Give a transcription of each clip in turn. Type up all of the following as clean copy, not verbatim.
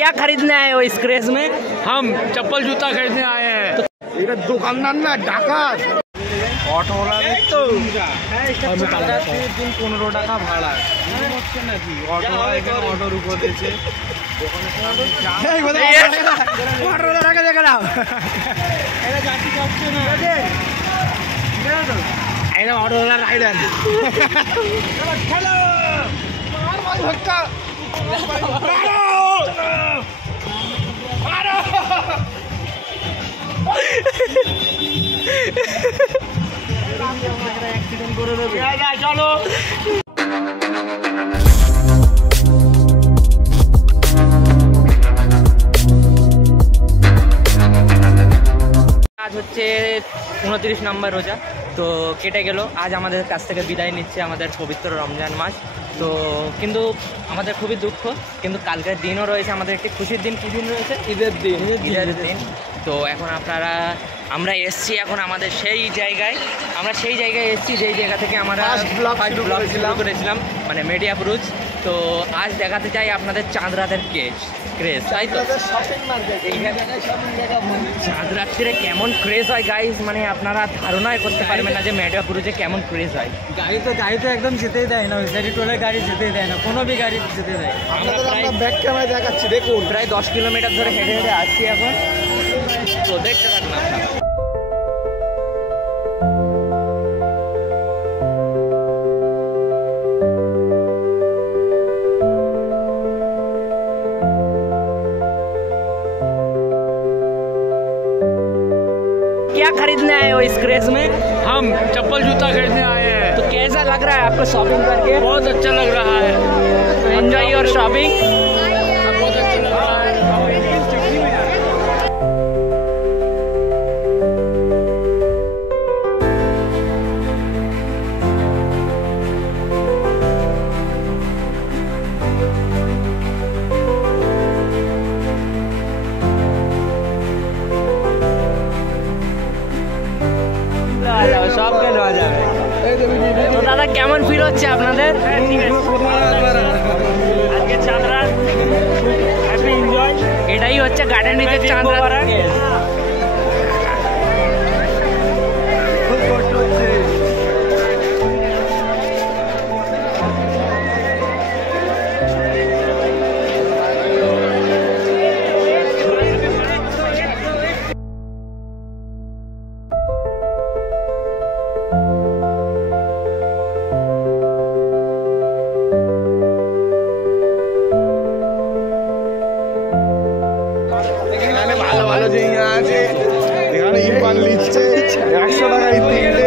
क्या खरीदने आए हो इस क्रेज में? हम चप्पल जूता खरीदने आए हैं। तो এটা দোকানদার না ডাকাত। অটোওয়ালা তো দিন 15 টাকা ভাড়া হচ্ছে নাকি? অটোওয়ালা এখানে অটো রুকো দিয়েছে। অটোওয়ালা টাকা দেখে নাও। এটা যাচ্ছি যাচ্ছে না। এটা অটোওয়ালা রাইডার। চলো মার ধক্কা। মারো। অ্যাক্সিডেন্ট করে দেবে। চলো আজ হচ্ছে 29 নম্বর রোজা, তো কেটে গেল। আজ আমাদের কাছ থেকে বিদায় নিচ্ছে আমাদের পবিত্র রমজান মাস। তো কিন্তু আমাদের খুবই দুঃখ, কিন্তু কালকের দিনও রয়েছে আমাদের একটি খুশির দিন। কী দিন রয়েছে? ঈদের দিন। ঈদের দিন। তো এখন আমরা এসছি এখন আমাদের সেই জায়গায়, এসছি যেই জায়গা থেকে আমরা ব্লগ করেছিলাম, মানে মেডিয়া ব্রুজ। তো আজ দেখাতে চাই আপনাদের চাঁদরাতের ক্রেজ, তাই তো? চাঁদরাত্রিরে কেমন ক্রেজ হয় গাইস, মানে আপনারা ধারণাই করতে পারবেন না যে মেডিয়া ব্রুজে কেমন ক্রেজ হয়। গাড়ি তো একদম যেতেই দেয় না, ওই টোলের গাড়ি যেতেই দেয় না, কোনো বি গাড়ি যেতে দেয়। আমরা ব্যাক ক্যামেরায় দেখাচ্ছি, দেখুন প্রায় 10 কিলোমিটার ধরে হেঁটে হেঁটে আসছি এখন। তো দেখতে থাকুন আপনারা। क्या खरीदने आए हो इस क्रेज में? हम चप्पल जूता खरीदने आए हैं। तो कैसा लग रहा है आपको शॉपिंग करके? बहुत अच्छा लग रहा है। Enjoy your shopping. बहुत अच्छा लग रहा है। সব গেল যাবে। তো দাদা কেমন ফিল হচ্ছে আপনাদের? আজকে চাঁদরাত হ্যাপি এনজয়। এটাই হচ্ছে গার্ডেন রিচের চাঁদরাত। এখানে ইম্পান লিখছে 100 টাকায় তিনটে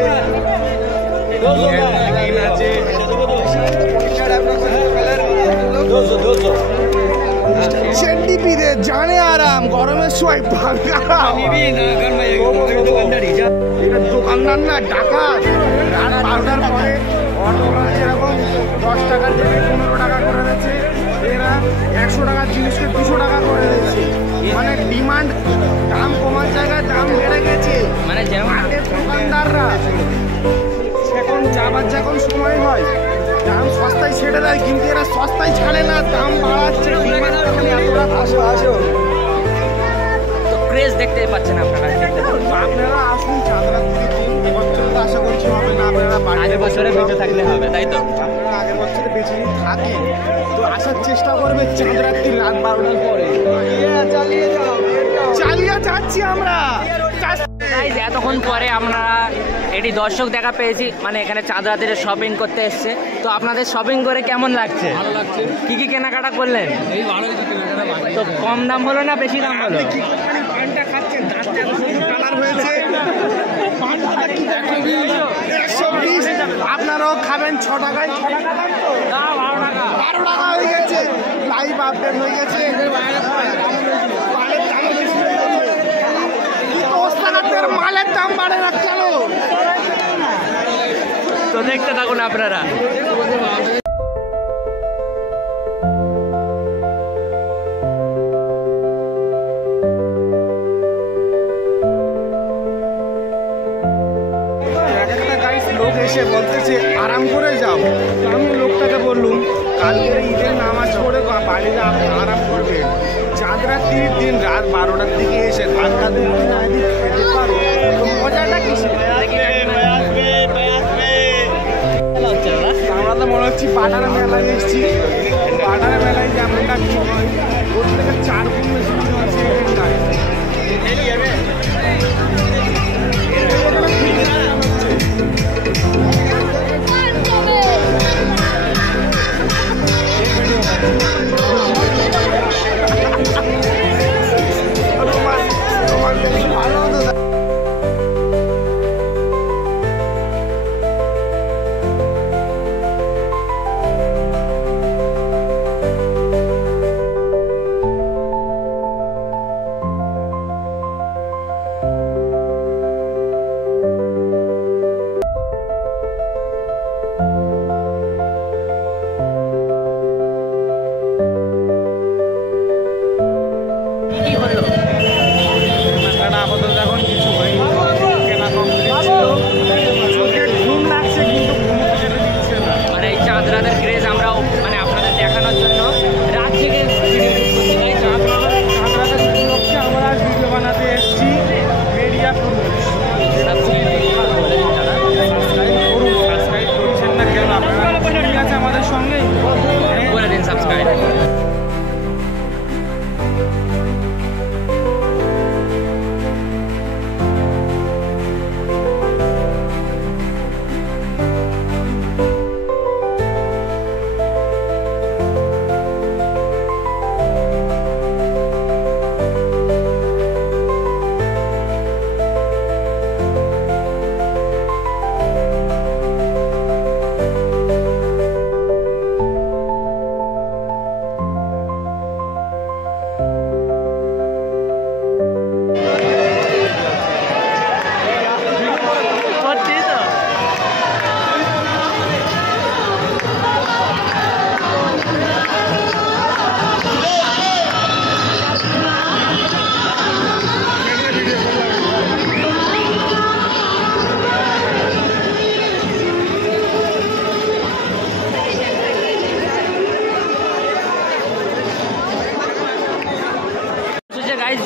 চেন্ডিপিতে জানে আরাম, গরমের সময় এটা দোকানদার না ডাকাত। রাত 12টার পরে অটোওয়ালা যেরকম 10 টাকার থেকে 15 টাকা করে দিচ্ছে, এরা 100 টাকার জিনিসকে 200 টাকা করে দিচ্ছে। মানে ডিমান্ড, দাম কমার জায়গায় দাম বেড়ে গেছে। মানে যেমন দোকানদাররা এখন যাবার যখন সময় হয় দাম সস্তায় ছেড়ে দেয়, কিন্তু এরা সস্তায় ছাড়ে না, দাম বাড়াচ্ছে। তো ক্রেজ দেখতে পাচ্ছেন আপনারা। আপনারা আসুন চাঁদরাত্রির দিন। এবছর তো আশা করছি হবে না, আপনারা আগের বছরে বেঁচে থাকলে হবে, তাই তো? আপনারা আগের বছরে বেঁচে থাকি তো আসার চেষ্টা করবে চাঁদরাত্রির রাত 12টার পরে। চালিয়ে যাচ্ছি আমরা। এতক্ষণ পরে আমরা এটি দর্শক দেখা পেয়েছি, মানে এখানে চাঁদরাতের শপিং করতে এসছে। তো আপনাদের শপিং করে কেমন লাগছে? ভালো লাগছে। কি কি কেনাকাটা করলেন? এই ভালো কিছু কেনাকাটা। তো কম দাম হলো না বেশি দাম হলো? পানটা খাচ্ছেন, দাঁতটা কালার হয়েছে। 120। আপনারাও খাবেন 6 টাকায়। 6 টাকা দাম তো? 12 টাকা হয়ে গেছে। লাইভ আপডেট হয়ে গেছে। মালের দাম বাড়ে না কেন? তো দেখতে থাকুন আপনারা। লোক এসে বলতেছে আরাম করে যাও। আমি লোকটাকে বললুম কালকে ঈদের নামাজ পড়ে বাড়িতে আপনি আরাম করবেন, যা রাত 12টার দিকে এসে ধাক্কা দিতে না দিতে খেতে পারো, তো মজাটা কিসে? আমরা তো মনে হচ্ছে পাটার মেলায় এসেছি। পাটার মেলায় যেমনটা ভিড় হয় ওর থেকে 4 গুণ বেশি ভিড় হচ্ছে এখানটায়।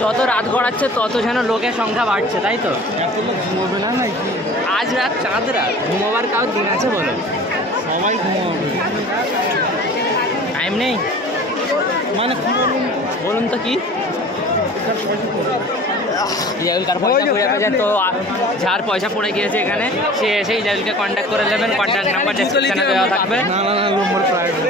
যত রাত গড়াচ্ছে তত যেন লোকের সংখ্যা বাড়ছে, তাই তো? এত লোক ঘুমাবে না নাকি? আজ রাত চাঁদ রাত, ঘুমাবার কারোর দিন আছে বলো? সবাই ঘুমাবে, টাইম নেই মানে কি বলুন তো কি তো যার পয়সা পড়ে গিয়েছে এখানে সে এসেই জাজুলকে কন্ট্যাক্ট করে নেবেন, কন্ট্যাক্ট নাম্বার ডেসক্রিপশনে দেওয়া থাকবে। না না না নম্বর প্রাইভেট।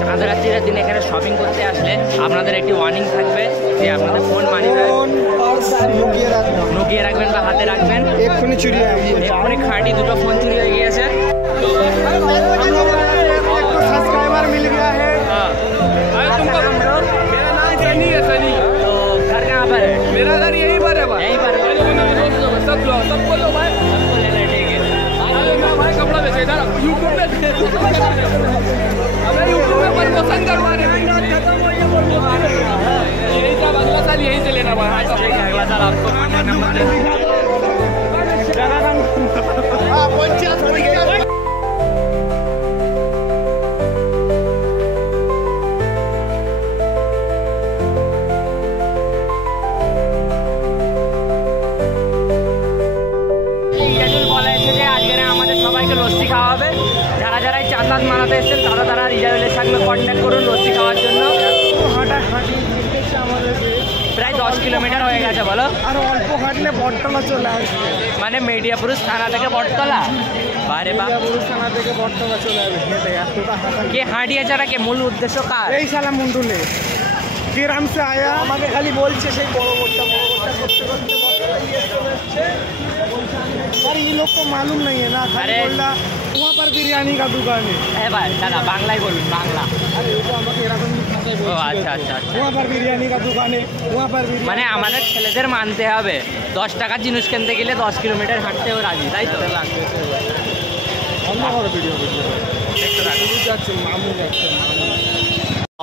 চাঁদ রাত্রির দিন এখানে শপিং করতে আসলে আপনাদের একটি ওয়ার্নিং থাকবে যে আপনাদের ফোন মানি লুকিয়ে রাখবেন বা হাতে রাখবেন, এক্ষুনি চুরি হয়ে গিয়েছে। এক্ষুনি খাঁটি দুটো ফোন চুরি হয়ে গিয়েছে। सब्सक्राइबर मिल गया है। तुमको मेरा नाम सनी है। सनी तो घर कहाँ पर है? मेरा घर यहीं पर है भाई। यहीं पर सब लो, सब बोलो भाई। सबको लेना ठीक है। भाई कपड़ा बेचे इधर यूट्यूब पे, अबे यूट्यूब में प्रमोशन करवा रहे हैं। यही सब अगला साल यहीं से लेना भाई। ठीक है, अगला साल आपको कॉन्टैक्ट नंबर दे লস্যি খাওয়া হবে। যারা যারা চাঁদ মানাতে এসেছেন তারা রিজার্ভের সঙ্গে কন্ট্যাক্ট করুন লস্যি খাওয়ার জন্য। হাঁটাহাঁটি আমাদেরকে প্রায় 10 কিলোমিটার হয়ে গেছে বলো, আর অল্প হাঁটলে বটতলা চলে আসবে। মানে মেডিয়াপুরুষ থানা থেকে বটতলা। বারে বাপ, পুরুষ থানা থেকে বটতলা চলে আসবে হেঁটে, এতটা হাঁটা। কে হাঁটিয়েছে কে মূল উদ্দেশ্য কার? এই শালা মুন্ডুলে গ্রাম সে আয়া, আমাকে খালি বলছে সেই বড় বোটটা করতে করতে अरे ये लोग को मालूम नहीं है ना, खाली बोला वहाँ पर बिरयानी का दुकान है। ভাই দাদা বাংলায় বলুন, বাংলা। अरे वो আমাকে এরকম ভাষায় ও বলছে। আচ্ছা আচ্ছা আচ্ছা, वहाँ पर बिरयानी का दुकान है, वहाँ पर बिरयानी। মানে আমাদের ছেলেদের মানতে হবে 10 টাকার জিনিস কিনতে গেলে 10 কিলোমিটার হাঁটতেও রাজি, তাই তো? অন্য কোনো ভিডিও দেখতে থাকুন। যাচ্ছে মামু যাচ্ছে।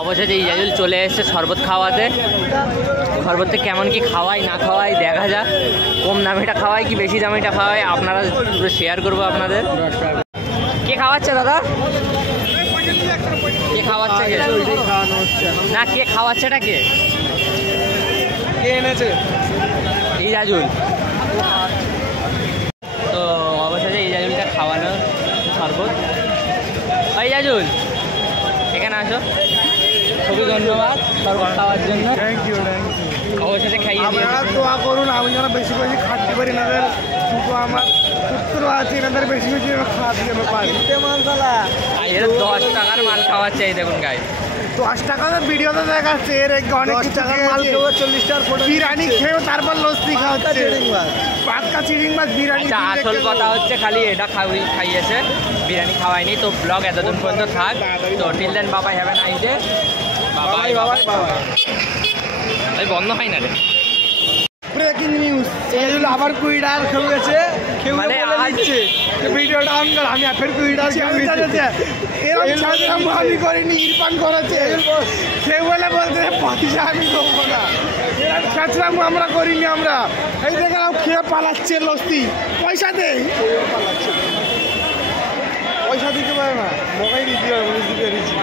অবশেষে ইজাজুল চলে এসেছে শরবত খাওয়াতে। শরবতে কেমন কি খাওয়াই না খাওয়াই দেখা যাক। কম দামিটা খাওয়াই কি বেশি দামিটা খাওয়াই আপনারা শেয়ার করবো আপনাদের। কে খাওয়াচ্ছে দাদা? কে খাওয়াচ্ছে? না কে খাওয়াচ্ছে? এটা কে এনেছে? ইজাজুল। তো অবশেষে ইজাজুলটা খাওয়ানো শরবত। ইজাজুল এখানে আসো, খুবই ধন্যবাদ শরবত খাওয়ার জন্য। Thank you. অবশেষে খাইয়ে আপনারা দোয়া করুন, আমি যেন বেশি বেশি খাটতে পারি। এনাদের দুটো আমার পুত্র আছে, এনাদের বেশি বেশি খাওয়াতে আমি পারি। 10 টাকার মাল খাওয়াচ্ছে। এই দেখুন গাই 10 টাকা তো ভিডিওতে দেখাচ্ছে, এর অনেক টাকার মাল খেয়ে 40 টাকার বিরিয়ানি খেয়েও তারপর লস্যি খাওয়াচ্ছে, পাতকা চিংড়ি মাছ বিরিয়ানি। আচ্ছা, আসল কথা হচ্ছে খালি এটা খাইয়েছে, বিরিয়ানি খাওয়ায়নি। তো ব্লগ এতদিন পর্যন্ত থাক। তো টিল দেন বাবাই, হ্যাভ এ নাইস ডে। বাবাই বাবাই বাবাই। এই বন্ধ হয় না রে। ব্রেকিং নিউজ, এগুলো আবার 20 টাকার খেয়ে গেছে। মানে দিচ্ছে ভিডিওটা অন কর, আমি ফের 20 টাকার খেয়ে এরকম ছাড়লাম আমি করিনি, ইরফান করেছে। সে বলে বলতে পয়সা আমি দেবো না, এরকম ছাড়লাম আমরা করিনি। আমরা এই দেখলাম খেয়ে পালাচ্ছে লস্তি, পয়সা দেই, পয়সা দিতে পারে না, মোকাই দিতে হবে, দিতে পেরেছি।